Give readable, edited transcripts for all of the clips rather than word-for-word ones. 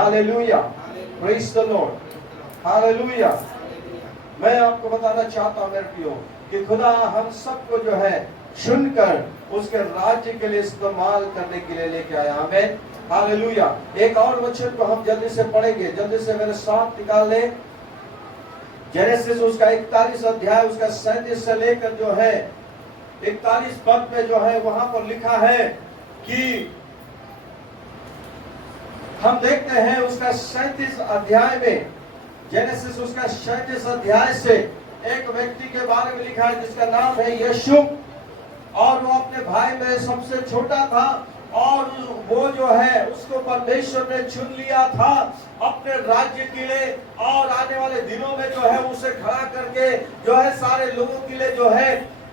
Hallelujah, praise the Lord, hallelujah. मैं आपको बताना चाहता हूं मेरे प्रियो कि खुदा हम सबको जो है चुनकर उसके राज्य के लिए इस्तेमाल करने के लिए लेके आया। आमीन, हालेलुया। एक और वचन को हम जल्दी से पढ़ेंगे, जल्दी से मेरे साथ निकाल लें। जेनेसिस उसका 41 अध्याय उसका 37 से लेकर जो है 41 पद में जो है वहां पर लिखा है कि हम देखते हैं उसका 37 अध्याय में, जेनेसिस उसका 37 अध्याय से एक व्यक्ति के बारे में लिखा है जिसका नाम है यीशु, और वो अपने भाई में सबसे छोटा था, और वो जो है उसको परमेश्वर ने चुन लिया था अपने राज्य के लिए, और आने वाले दिनों में जो है उसे खड़ा करके जो है सारे लोगों के लिए जो है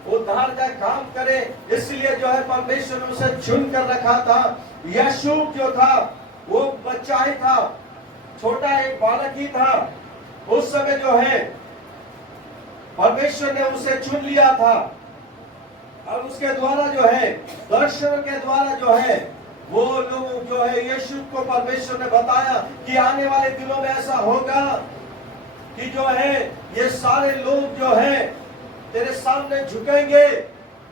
उद्धार का काम करे। इसलिए जो है परमेश्वर ने उसे चुन कर रखा था। यीशु जो था वो बच्चा ही था, छोटा एक बालक ही था। उस समय जो है परमेश्वर ने उसे चुन लिया था, और उसके द्वारा जो है दर्शन के द्वारा जो है वो लोग जो है यीशु को परमेश्वर ने बताया कि आने वाले दिनों में ऐसा होगा कि जो है ये सारे लोग जो है तेरे सामने झुकेंगे,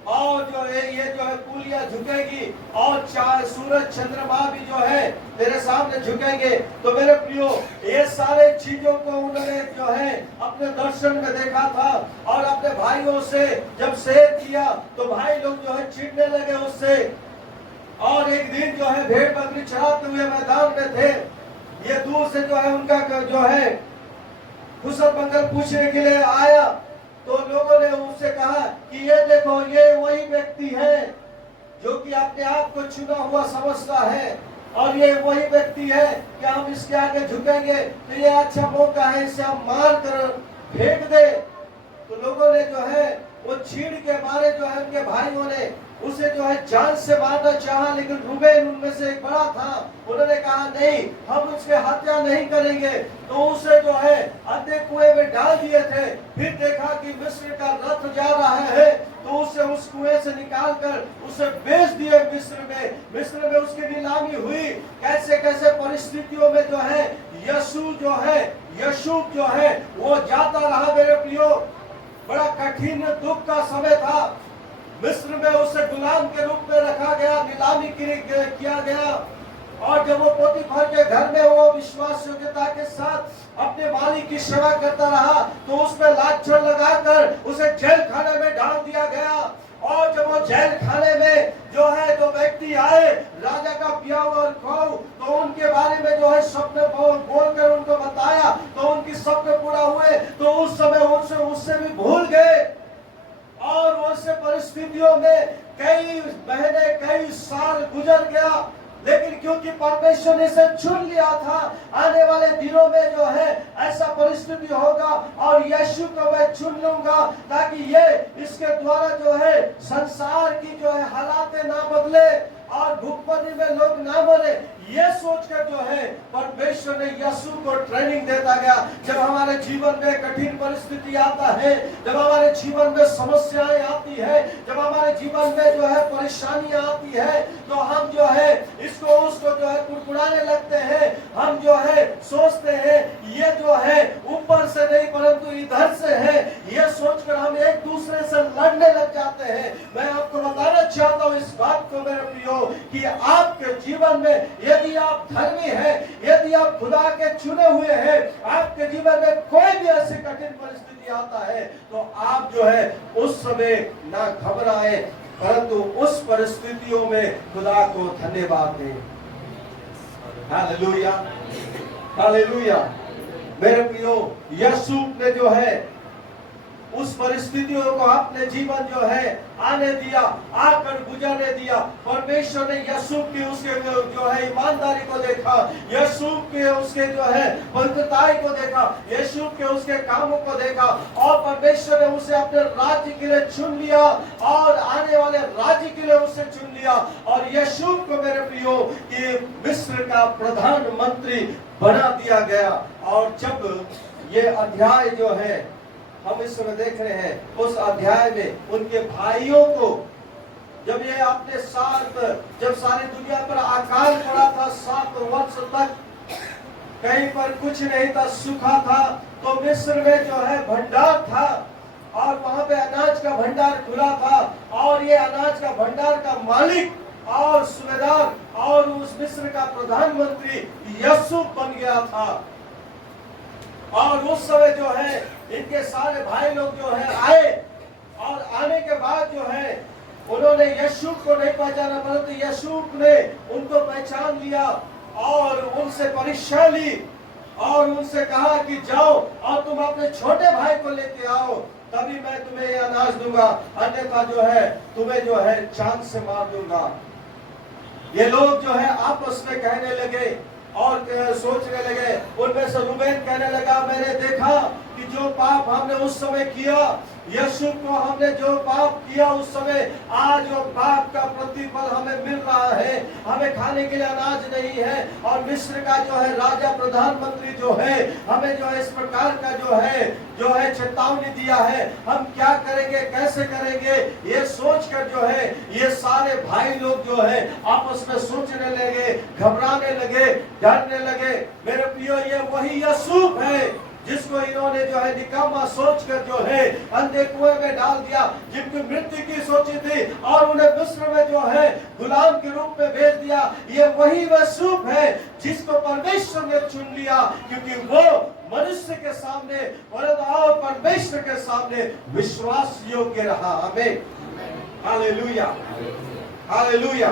और जो है ये जो है पुलिया झुकेगी, और चाहे सूरज चंद्रमा भी जो है तेरे सामने झुकेंगे। तो मेरे प्रियो ये सारे चीजों को उन्होंने जो है अपने दर्शन में देखा था, और अपने भाइयों से जब शेयर किया तो भाई लोग जो है चिढ़ने लगे उससे। और एक दिन जो है भेड़ बकरी चराते हुए मैदान में थे, ये दूर से जो है उनका जो है कुशल मंगल पूछने के लिए आया, तो लोगों ने उससे कहा कि ये देखो ये वही व्यक्ति है जो कि अपने आप को चुना हुआ समझता है, और ये वही व्यक्ति है कि हम इसके आगे झुकेंगे तो ये अच्छा मौका है, इसे हम मार कर फेंक दे। तो लोगों ने जो है वो चीड़ के मारे जो है उनके भाइयों ने उसे जो है जान से मारना चाहा, लेकिन रूबेन उनमें से एक बड़ा था, उन्होंने कहा नहीं हम उसके हत्या नहीं करेंगे। तो उसे जो है अंधे कुएं में डाल दिए थे। फिर देखा कि मिस्र का रथ जा रहा है, तो उसे उस कुएं से निकालकर उसे बेच दिए मिस्र में उसकी नीलामी हुई। कैसे कैसे परिस्थितियों में जो है यीशु जो है वो जाता रहा। मेरे प्रियो बड़ा कठिन दुख का समय था। मिस्र में उसे गुलाम के रूप में रखा गया, नीलामी किया गया, और जब वो पोतीफर के घर में वो विश्वास योग्यता के साथ अपने मालिक की सेवा करता रहा, तो उसमें लाछन लगाकर उसे जेल खाने में डाल दिया गया। और जब वो जेल खाने में जो है तो व्यक्ति आए राजा का पिया हुआ खाओ, तो उनके बारे में जो है स्वप्न बोलकर उनको बताया, तो उनकी स्वप्न पूरा हुए। तो उस समय उससे भी भूल गए, और उससे परिस्थितियों में कई महीने कई साल गुजर गया। लेकिन क्योंकि परमेश्वर ने इसे चुन लिया था, आने वाले दिनों में जो है ऐसा परिस्थिति होगा, और यीशु को मैं चुन लूंगा ताकि ये इसके द्वारा जो है संसार की जो है हालातें ना बदले और भूखमरी में लोग ना मरे। ये सोचकर जो है परमेश्वर ने यीशु को ट्रेनिंग देता गया। जब हमारे जीवन में कठिन परिस्थिति आता है, जब हमारे जीवन में समस्याएं आती है, जब हमारे जीवन में जो है परेशानियां आती है, तो हम जो है इसको उसको जो है कुड़कुड़ाने लगते हैं। हम जो है सोचते हैं ये जो है ऊपर से नहीं परंतु इधर से है, ये सोचकर हम एक दूसरे से लड़ने लग जाते हैं। मैं आपको बताना चाहता हूँ इस बात को मेरे प्रियो कि आपके जीवन में यदि आप धर्मी हैं, यदि आप खुदा के चुने हुए हैं, आपके जीवन में कोई भी ऐसी कठिन परिस्थिति आता है, तो आप जो है उस समय ना घबराए, परंतु उस परिस्थितियों में खुदा को धन्यवाद दें। Hallelujah, hallelujah. मेरे प्रियो यीशु ने जो है उस परिस्थितियों को अपने जीवन जो है आने दिया, आकर गुजरने दिया। परमेश्वर ने यीशु की उसके जो है ईमानदारी को देखा, यीशु के उसके जो है पवित्रताई को देखा, यीशु के उसके कामों को देखा, और परमेश्वर ने उसे अपने राज्य के लिए चुन लिया, और आने वाले राज्य के लिए उसे चुन लिया। और यीशु को मेरे प्रियो कि मिस्र का प्रधानमंत्री बना दिया गया। और जब ये अध्याय जो है हम इस समय देख रहे हैं, उस अध्याय में उनके भाइयों को जब ये अपने साथ जब सारी दुनिया पर अकाल पड़ा था 7 वर्ष तक, कहीं पर कुछ नहीं था, सूखा था। तो मिस्र में जो है भंडार था और वहां पे अनाज का भंडार खुला था और ये अनाज का भंडार का मालिक और सूबेदार और उस मिस्र का प्रधानमंत्री यूसुफ बन गया था। और उस समय जो है इनके सारे भाई लोग जो है आए और आने के बाद जो है उन्होंने यूसुफ को नहीं पहचाना, परंतु यूसुफ ने उनको पहचान लिया और उनसे परीक्षा ली और उनसे कहा कि जाओ और तुम अपने छोटे भाई को लेके आओ, तभी मैं तुम्हें ये अनाज दूंगा, अन्यथा जो है तुम्हें जो है चांद से मार दूंगा। ये लोग जो है आपस में कहने लगे और सोचने लगे। उनमें से रूबेन कहने लगा, मैंने देखा कि जो पाप हमने उस समय किया, यूसुफ को हमने जो पाप किया उस समय, आज वो पाप का प्रतिफल हमें मिल रहा है। हमें खाने के लिए अनाज नहीं है और मिस्र का जो है राजा प्रधानमंत्री जो है हमें जो है इस प्रकार का जो है चेतावनी दिया है। हम क्या करेंगे, कैसे करेंगे, ये सोचकर जो है ये सारे भाई लोग जो है आपस में सोचने लगे, घबराने लगे, डरने लगे। मेरे प्रियो, ये वही यूसुफ है जिसको इन्होंने जो है निकम्मा सोचकर जो है अंधे कुएं में डाल दिया, जिनकी मृत्यु की सोची थी और उन्हें मिस्र में जो है गुलाम के रूप में भेज दिया। ये वही यूसुफ है जिसको परमेश्वर ने चुन लिया, क्योंकि वो मनुष्य के सामने और परमेश्वर के सामने विश्वास योग्य रहा। आमीन, हालेलुया, हालेलुया।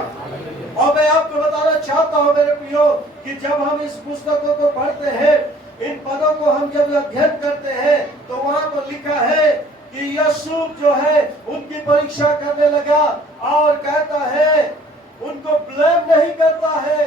और मैं आपको बताना चाहता हूं मेरे प्रियो कि जब हम इस पुस्तकों को पढ़ते हैं, इन पदों को हम जब अध्ययन करते हैं, तो वहां पर लिखा है कि यूसुफ जो है उनकी परीक्षा करने लगा और कहता है, उनको ब्लेम नहीं करता है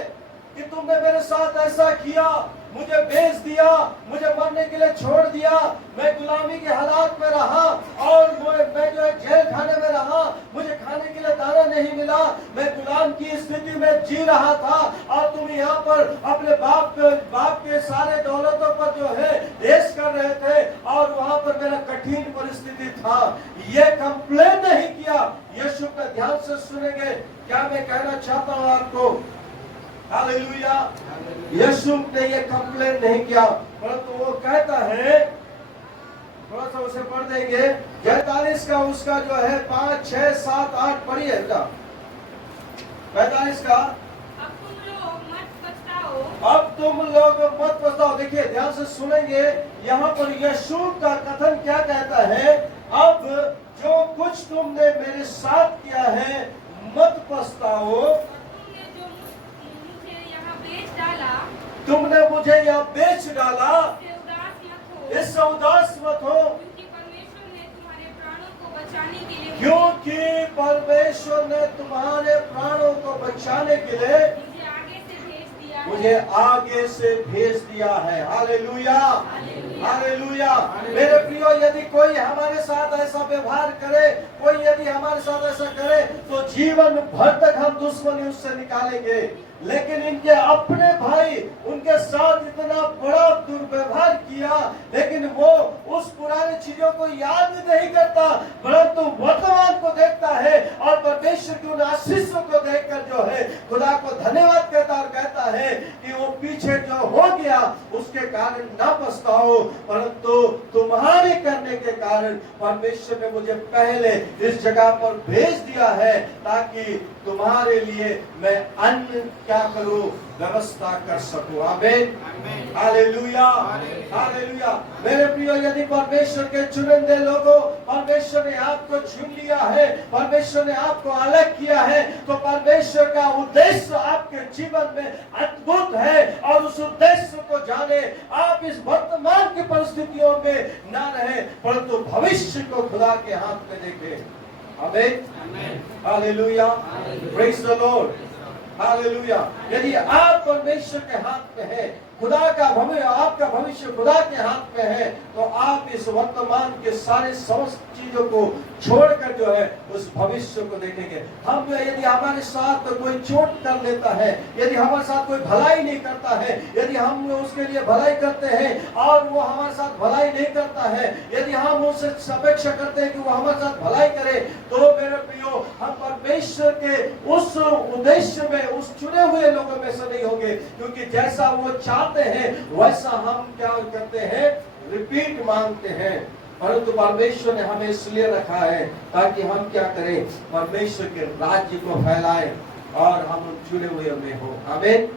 कि तुमने मेरे साथ ऐसा किया, मुझे बेच दिया, मुझे मरने के लिए छोड़ दिया, मैं गुलामी के हालात में रहा और मैं जो है जेल खाने में रहा, मुझे खाने के लिए दाना नहीं मिला, मैं गुलाम की स्थिति में जी रहा था और तुम यहाँ पर अपने बाप के सारे दौलतों पर जो है ऐश कर रहे थे और वहां पर मेरा कठिन परिस्थिति था। ये कंप्लेन नहीं किया। यूसुफ का ध्यान से सुनेंगे क्या मैं कहना चाहता हूँ आपको। हालेलुया। यूसुफ ने ये कंप्लेन नहीं किया, परंतु वो कहता है, थोड़ा सा उसे पढ़ देंगे, 45 का उसका जो है 5, 6, 7, 8 पढ़िए बेटा। 45 का, अब तुम लोग मत पछताओ। देखिए ध्यान से सुनेंगे, यहाँ पर यूसुफ का कथन क्या कहता है, अब जो कुछ तुमने मेरे साथ किया है मत पछताओ। तुमने मुझे यहाँ बेच डाला, इससे उदास मत हो, क्योंकि परमेश्वर ने तुम्हारे प्राणों को बचाने के लिए मुझे आगे से भेज दिया है। Hallelujah, hallelujah. मेरे प्रियो, यदि कोई हमारे साथ ऐसा व्यवहार करे, कोई यदि हमारे साथ ऐसा करे, तो जीवन भर तक हम दुश्मनी उससे निकालेंगे। लेकिन इनके अपने भाई उनके साथ इतना बड़ा दुर्व्यवहार किया, लेकिन वो उस पुरानी चीजों को याद नहीं करता, परंतु वर्तमान को देखता है और परमेश्वर की उन आशीषों को देखकर जो है खुदा को धन्यवाद करता और कहता है कि वो पीछे जो हो गया उसके कारण ना पछताओ, परंतु तुम्हारे करने के कारण परमेश्वर ने मुझे पहले इस जगह पर भेज दिया है, ताकि तुम्हारे लिए मैं अन्न क्या करूं, व्यवस्था कर सकूं। आमीन, हालेलुया, हालेलुया। मेरे प्रियो, यदि परमेश्वर के चुनिंदे लोगों, परमेश्वर ने आपको चुन लिया है, परमेश्वर ने आपको अलग किया है, तो परमेश्वर का उद्देश्य आपके जीवन में अद्भुत है और उस उद्देश्य को जाने। आप इस वर्तमान की परिस्थितियों में ना रहे, परंतु भविष्य को खुदा के हाथ में देखें। आमीन, hallelujah, praise the Lord, hallelujah. यदि आप परमेश्वर के हाथ में है, खुदा का भविष्य, आपका भविष्य खुदा के हाथ में है, तो आप इस वर्तमान के सारे समस्त चीजों को छोड़कर जो है उस भविष्य को देखेंगे। हम यदि हमारे साथ कोई चोट कर लेता है, यदि हमारे साथ कोई भलाई नहीं करता है, यदि हम उसके लिए भलाई करते हैं और वो हमारे साथ भलाई नहीं करता है, यदि हम उससे अपेक्षा करते हैं कि वो हमारे साथ भलाई करे, तो मेरे प्रियो हम परमेश्वर के उस उद्देश्य में, उस चुने हुए लोगों में से नहीं होंगे, क्योंकि जैसा वो चाहते हैं वैसा हम क्या करते हैं, रिपीट मांगते हैं। परंतु परमेश्वर ने हमें इसलिए रखा है ताकि हम क्या करें, परमेश्वर के राज्य को फैलाएं और हम उन चुने हुए में हो। आमीन।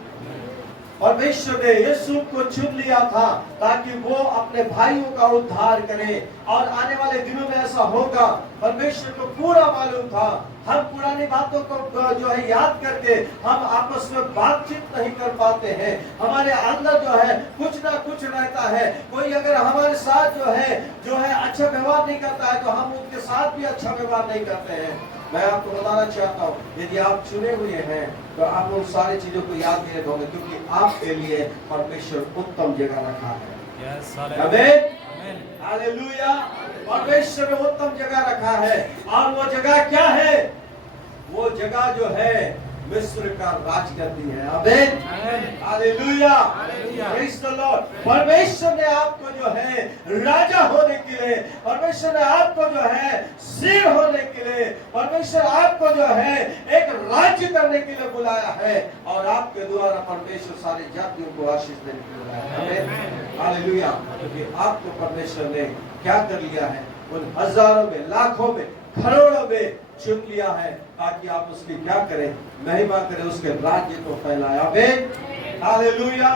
परमेश्वर ने यीशु को चुन लिया था ताकि वो अपने भाइयों का उद्धार करे, और आने वाले दिनों में ऐसा होगा। परमेश्वर को पूरा मालूम था। हम पुरानी बातों को जो है याद करके हम आपस में बातचीत नहीं कर पाते हैं। हमारे अंदर जो है कुछ ना कुछ रहता है। कोई अगर हमारे साथ जो है अच्छा व्यवहार नहीं करता है तो हम उनके साथ भी अच्छा व्यवहार नहीं करते हैं। मैं आपको बताना चाहता हूँ, यदि आप चुने हुए हैं तो आप उन सारी चीजों को याद नहीं रखोगे, क्योंकि आपके लिए परमेश्वर उत्तम जगह रखा है। आमीन। हालेलुया। परमेश्वर ने उत्तम जगह रखा है, और वो जगह क्या है? वो जगह जो है मिस्र का राज करती है। आमीन। हालेलुया। Praise the Lord. परमेश्वर ने आपको जो है राजा होने के लिए, परमेश्वर ने आपको जो है सिर होने के लिए, परमेश्वर आपको जो है एक राज्य करने के लिए बुलाया है, और आपके द्वारा परमेश्वर सारी जातियों को आशीष देने के लिए बुलाया है। आमीन। हालेलुया। क्योंकि आपको परमेश्वर ने क्या कर लिया है, उन हजारों में, लाखों में, करोड़ों में चुन लिया है, ताकि आप उसकी क्या करें, महिमा करें, उसके राज्य को फैलाएं। आमीन। हालेलुया।